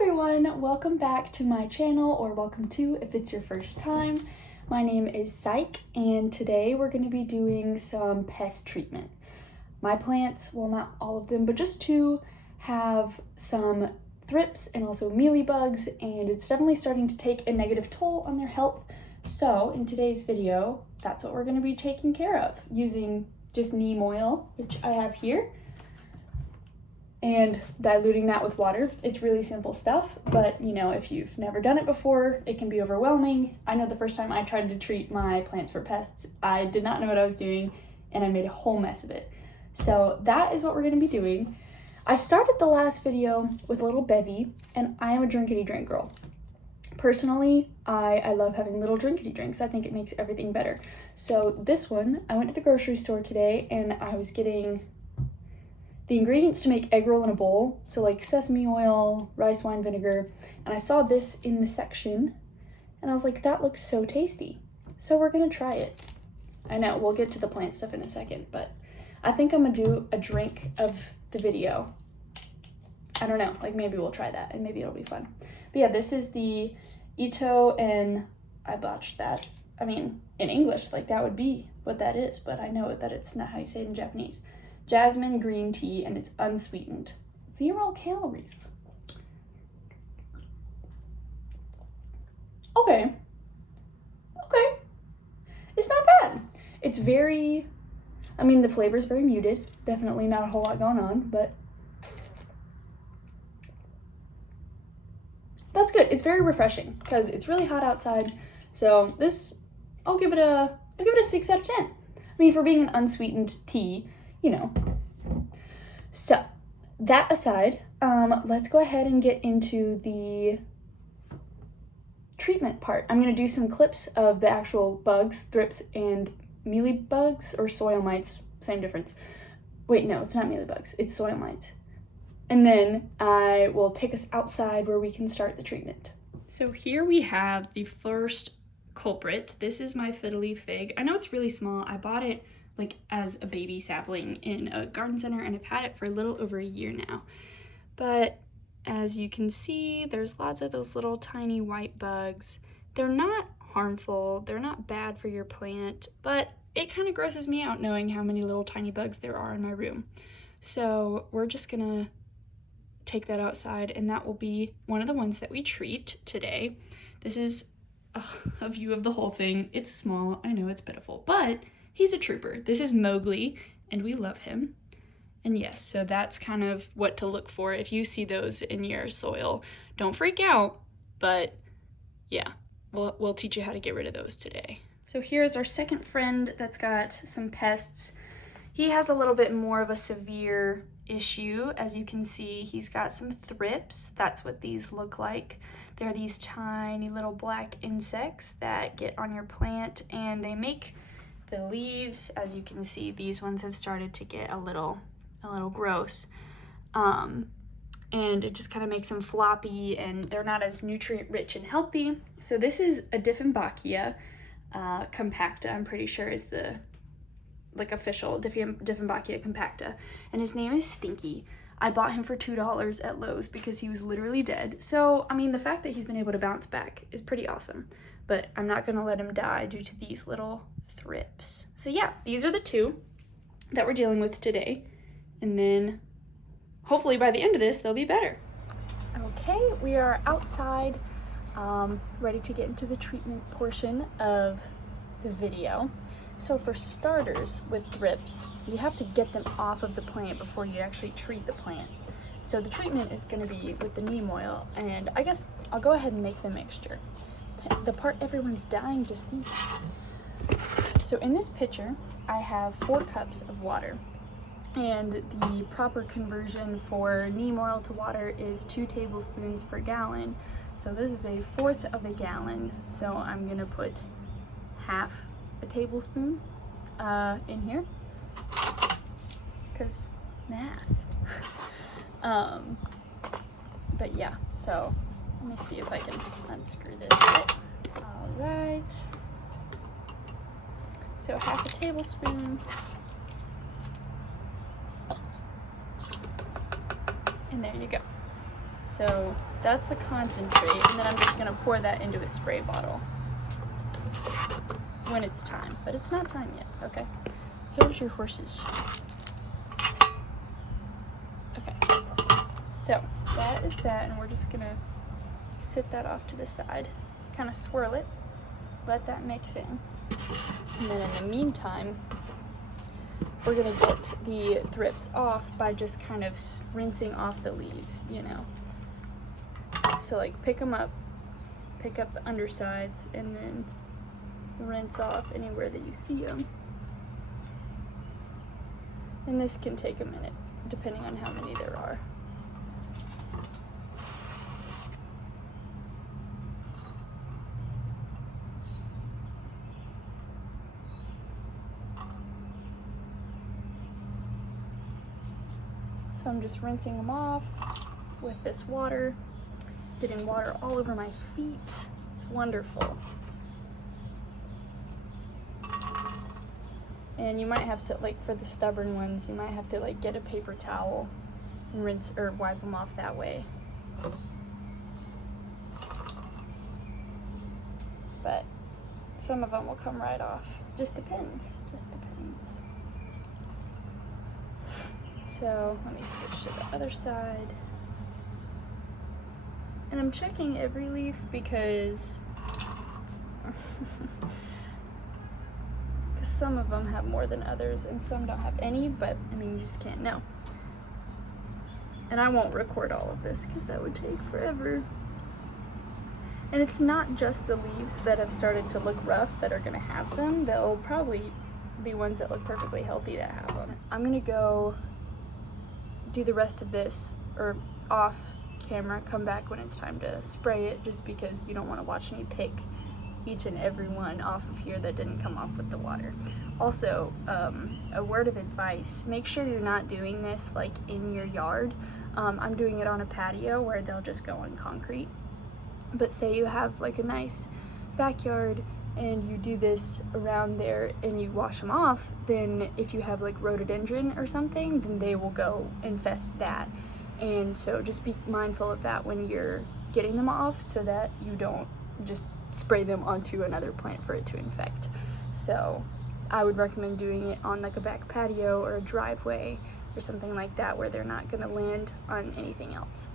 everyone, welcome back to my channel, or welcome to if it's your first time. My name is Psych, and today we're going to be doing some pest treatment. My plants, well, not all of them, but just two, have some thrips and also mealybugs, and it's definitely starting to take a negative toll on their health. So in today's video, that's what we're going to be taking care of using just neem oil, which I have here, and diluting that with water. It's really simple stuff, but you know, if you've never done it before, it can be overwhelming. I know the first time I tried to treat my plants for pests, I did not know what I was doing, and I made a whole mess of it. So that is what we're going to be doing. I started the last video with a little bevy, and I am a drinkity drink girl. Personally, I love having little drinkity drinks. I think it makes everything better. So this one, I went to the grocery store today, and I was getting the ingredients to make egg roll in a bowl, so like sesame oil, rice wine vinegar, and I saw this in the section, and I was like, that looks so tasty. So we're gonna try it. I know, we'll get to the plant stuff in a second, but I think I'm gonna do a drink of the video. I don't know, like maybe we'll try that, and maybe it'll be fun. But yeah, this is the Ito, and I botched that. I mean, in English, like that would be what that is, but I know that it's not how you say it in Japanese. Jasmine green tea, and it's unsweetened. 0 calories. Okay. It's not bad. It's very, I mean, the flavor is very muted. Definitely not a whole lot going on, but that's good. It's very refreshing because it's really hot outside. So this, I'll give it a 6 out of 10. I mean, for being an unsweetened tea, you know. So that aside, let's go ahead and get into the treatment part. I'm going to do some clips of the actual bugs, thrips, and mealybugs, or soil mites, same difference. Wait, no, it's not mealybugs, it's soil mites. And then I will take us outside where we can start the treatment. So here we have the first culprit. This is my fiddly fig. I know it's really small. I bought it like as a baby sapling in a garden center, and I've had it for a little over a year now. But as you can see, there's lots of those little tiny white bugs. They're not harmful, they're not bad for your plant, but it kind of grosses me out knowing how many little tiny bugs there are in my room. So we're just gonna take that outside, and that will be one of the ones that we treat today. This is a view of the whole thing. It's small, I know it's pitiful, but he's a trooper. This is Mowgli, and we love him. And yes, so that's kind of what to look for if you see those in your soil. Don't freak out, but yeah, we'll teach you how to get rid of those today. So here's our second friend that's got some pests. He has a little bit more of a severe issue. As you can see, he's got some thrips. That's what these look like. They're these tiny little black insects that get on your plant, and they make the leaves. As you can see, these ones have started to get a little gross, and it just kind of makes them floppy, and they're not as nutrient rich and healthy. So this is a Dieffenbachia compacta, I'm pretty sure is the official Dieffenbachia compacta, and his name is Stinky. I bought him for $2 at Lowe's because he was literally dead. So I mean, the fact that he's been able to bounce back is pretty awesome, but I'm not gonna let him die due to these little thrips. So yeah, these are the two that we're dealing with today, and then hopefully by the end of this they'll be better. Okay, we are outside, ready to get into the treatment portion of the video. So for starters, with thrips, you have to get them off of the plant before you actually treat the plant. So the treatment is going to be with the neem oil, and I guess I'll go ahead and make the mixture, the part everyone's dying to see. So in this pitcher, I have 4 cups of water, and the proper conversion for neem oil to water is 2 tablespoons per gallon. So this is 1/4 of a gallon, so I'm gonna put half a tablespoon in here, because math. But yeah, so let me see if I can unscrew this bit. All right. So half a tablespoon. And there you go. So that's the concentrate, and then I'm just gonna pour that into a spray bottle when it's time, but it's not time yet. Okay, here's your horses. Okay, so that is that, and we're just gonna sit that off to the side, kind of swirl it, let that mix in, and then in the meantime, we're gonna get the thrips off by just kind of rinsing off the leaves, you know. So like pick them up, pick up the undersides, and then rinse off anywhere that you see them. And this can take a minute, depending on how many there are. So I'm just rinsing them off with this water, getting water all over my feet. It's wonderful. And you might have to, like for the stubborn ones, you might have to like get a paper towel and rinse or wipe them off that way. But some of them will come right off. Just depends, just depends. So let me switch to the other side. And I'm checking every leaf because some of them have more than others and some don't have any, but I mean, you just can't know. And I won't record all of this because that would take forever. And it's not just the leaves that have started to look rough that are gonna have them. They'll probably be ones that look perfectly healthy that have them. I'm gonna go do the rest of this or off camera, come back when it's time to spray it, just because you don't want to watch me pick each and every one off of here that didn't come off with the water. Also, a word of advice, make sure you're not doing this like in your yard. I'm doing it on a patio where they'll just go on concrete. But say you have like a nice backyard and you do this around there and you wash them off, then if you have like rhododendron or something, then they will go infest that. And so just be mindful of that when you're getting them off, so that you don't just spray them onto another plant for it to infect. So I would recommend doing it on like a back patio or a driveway or something like that where they're not gonna land on anything else.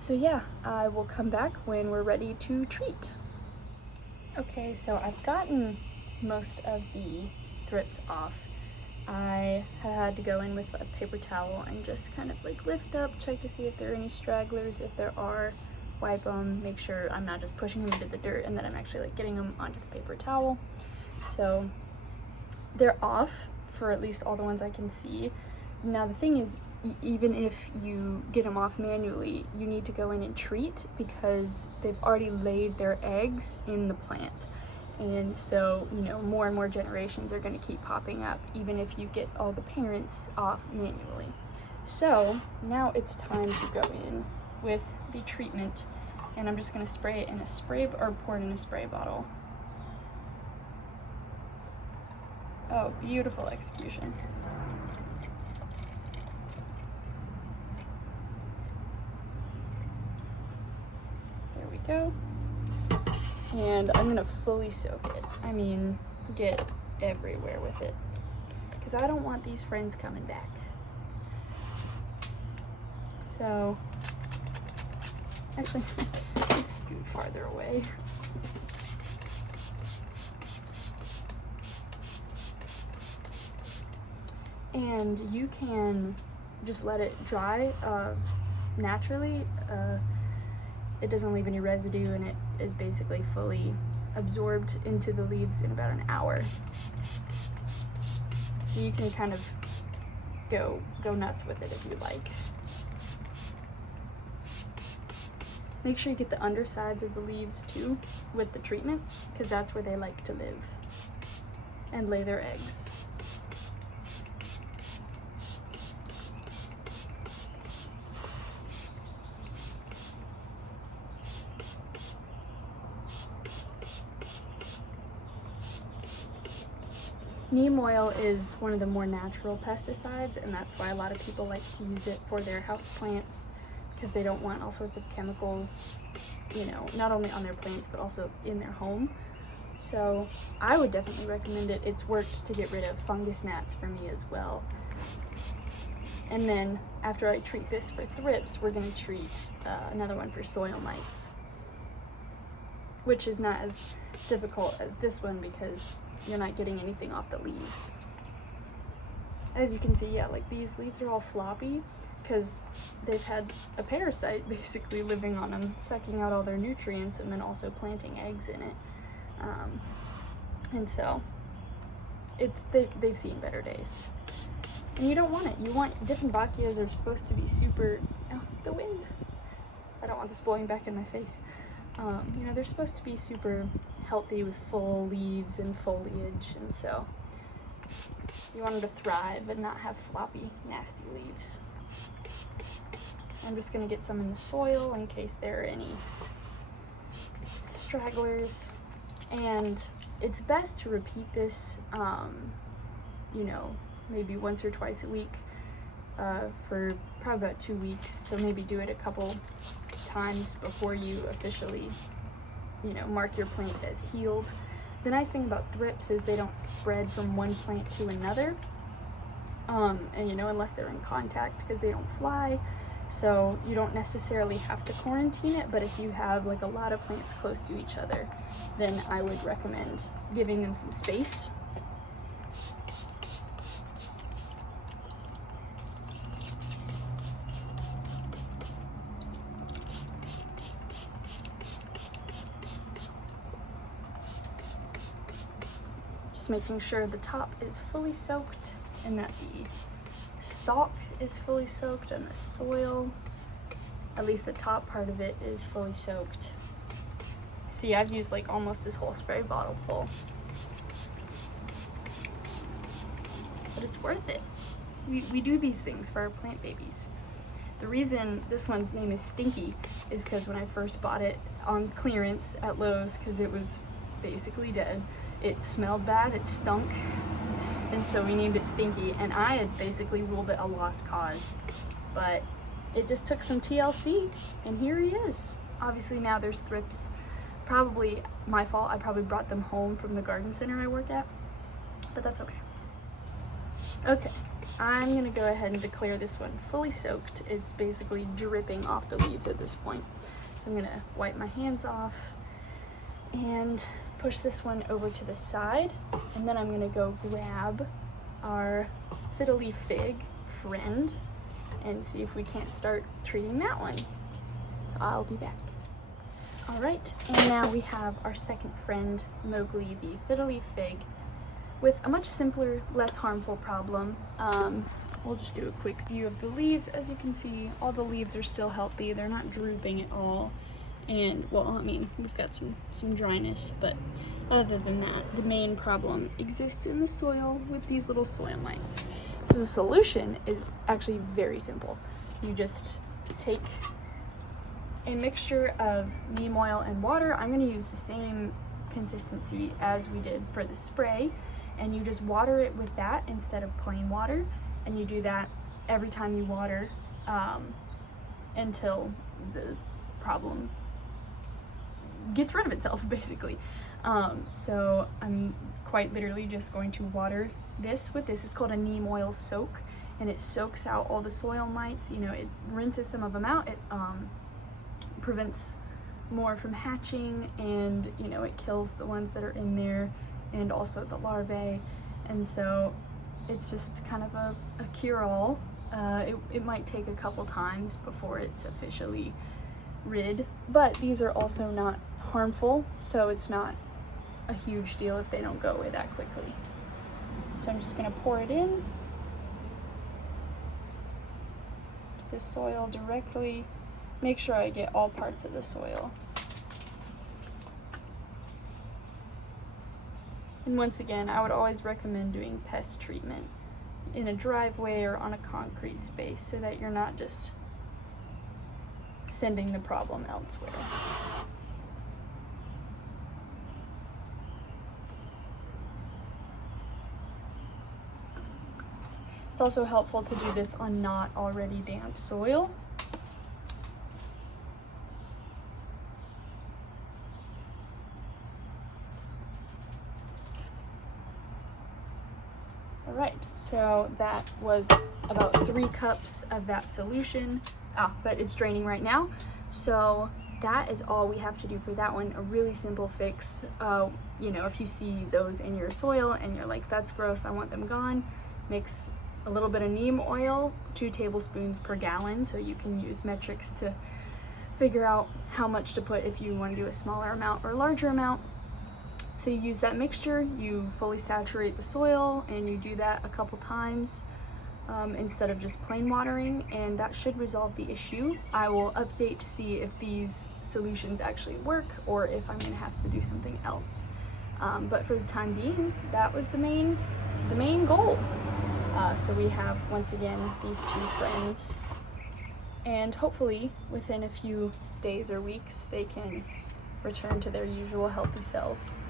So yeah, I will come back when we're ready to treat. Okay, so I've gotten most of the thrips off. I had to go in with a paper towel and just kind of like lift up, check to see if there are any stragglers. If there are, wipe them, make sure I'm not just pushing them into the dirt and that I'm actually like getting them onto the paper towel. So they're off for at least all the ones I can see. Now the thing is, even if you get them off manually, you need to go in and treat because they've already laid their eggs in the plant. And so, you know, more and more generations are going to keep popping up, even if you get all the parents off manually. So now it's time to go in with the treatment, and I'm just going to spray it in a spray, or pour it in a spray bottle. Oh, beautiful execution. There we go. And I'm gonna fully soak it. I mean, get everywhere with it, because I don't want these friends coming back. So, actually, let's scoot farther away. And you can just let it dry naturally. It doesn't leave any residue, and it is basically fully absorbed into the leaves in about an hour. So you can kind of go nuts with it if you like. Make sure you get the undersides of the leaves too with the treatment, because that's where they like to live and lay their eggs. Neem oil is one of the more natural pesticides, and that's why a lot of people like to use it for their houseplants, because they don't want all sorts of chemicals, you know, not only on their plants but also in their home. So I would definitely recommend it. It's worked to get rid of fungus gnats for me as well. And then after I treat this for thrips, we're going to treat another one for soil mites, which is not as difficult as this one because you're not getting anything off the leaves. As you can see, yeah, like these leaves are all floppy because they've had a parasite basically living on them, sucking out all their nutrients and then also planting eggs in it. And so they've seen better days. And you don't want it. You want, Dieffenbachias are supposed to be super, oh, the wind. I don't want this blowing back in my face. You know, they're supposed to be super healthy with full leaves and foliage, and so you want them to thrive and not have floppy, nasty leaves. I'm just gonna get some in the soil in case there are any stragglers. And it's best to repeat this, you know, maybe once or twice a week for probably about 2 weeks. So maybe do it a couple times before you officially, you know, mark your plant as healed. The nice thing about thrips is they don't spread from one plant to another, and you know, unless they're in contact, because they don't fly. So you don't necessarily have to quarantine it, but if you have like a lot of plants close to each other, then I would recommend giving them some space. Just making sure the top is fully soaked and that the stalk is fully soaked and the soil, at least the top part of it, is fully soaked. See, I've used like almost this whole spray bottle full. But it's worth it. We do these things for our plant babies. The reason this one's name is Stinky is because when I first bought it on clearance at Lowe's, because it was basically dead, it smelled bad, it stunk, and so we named it Stinky, and I had basically ruled it a lost cause, but it just took some TLC, and here he is. Obviously now there's thrips. Probably my fault, I probably brought them home from the garden center I work at, but that's okay. Okay, I'm gonna go ahead and declare this one fully soaked. It's basically dripping off the leaves at this point. So I'm gonna wipe my hands off and push this one over to the side, and then I'm gonna go grab our fiddle leaf fig friend and see if we can't start treating that one. So I'll be back. All right, and now we have our second friend, Mowgli, the fiddle leaf fig, with a much simpler, less harmful problem. We'll just do a quick view of the leaves. As you can see, all the leaves are still healthy. They're not drooping at all. And, well, I mean, we've got some dryness, but other than that, the main problem exists in the soil with these little soil mites. So the solution is actually very simple. You just take a mixture of neem oil and water. I'm gonna use the same consistency as we did for the spray, and you just water it with that instead of plain water, and you do that every time you water until the problem gets rid of itself, basically. So I'm quite literally just going to water this with this. It's called a neem oil soak, and it soaks out all the soil mites. You know, it rinses some of them out. It prevents more from hatching, and you know, it kills the ones that are in there and also the larvae. And so it's just kind of a cure-all. It might take a couple times before it's officially rid, but these are also not harmful, so it's not a huge deal if they don't go away that quickly. So I'm just going to pour it in to the soil directly. Make sure I get all parts of the soil. And once again, I would always recommend doing pest treatment in a driveway or on a concrete space so that you're not just sending the problem elsewhere. It's also helpful to do this on not already damp soil. All right, so that was about 3 cups of that solution, but it's draining right now. So that is all we have to do for that one. A really simple fix. You know, if you see those in your soil and you're like, that's gross, I want them gone, mix a little bit of neem oil, 2 tablespoons per gallon, so you can use metrics to figure out how much to put if you want to do a smaller amount or a larger amount. So you use that mixture, you fully saturate the soil, and you do that a couple times instead of just plain watering, and that should resolve the issue. I will update to see if these solutions actually work or if I'm going to have to do something else. But for the time being, that was the main goal. So we have, once again, these 2 friends, and hopefully within a few days or weeks they can return to their usual healthy selves.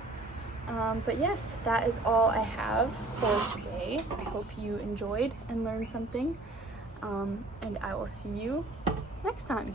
But yes, that is all I have for today. I hope you enjoyed and learned something, and I will see you next time.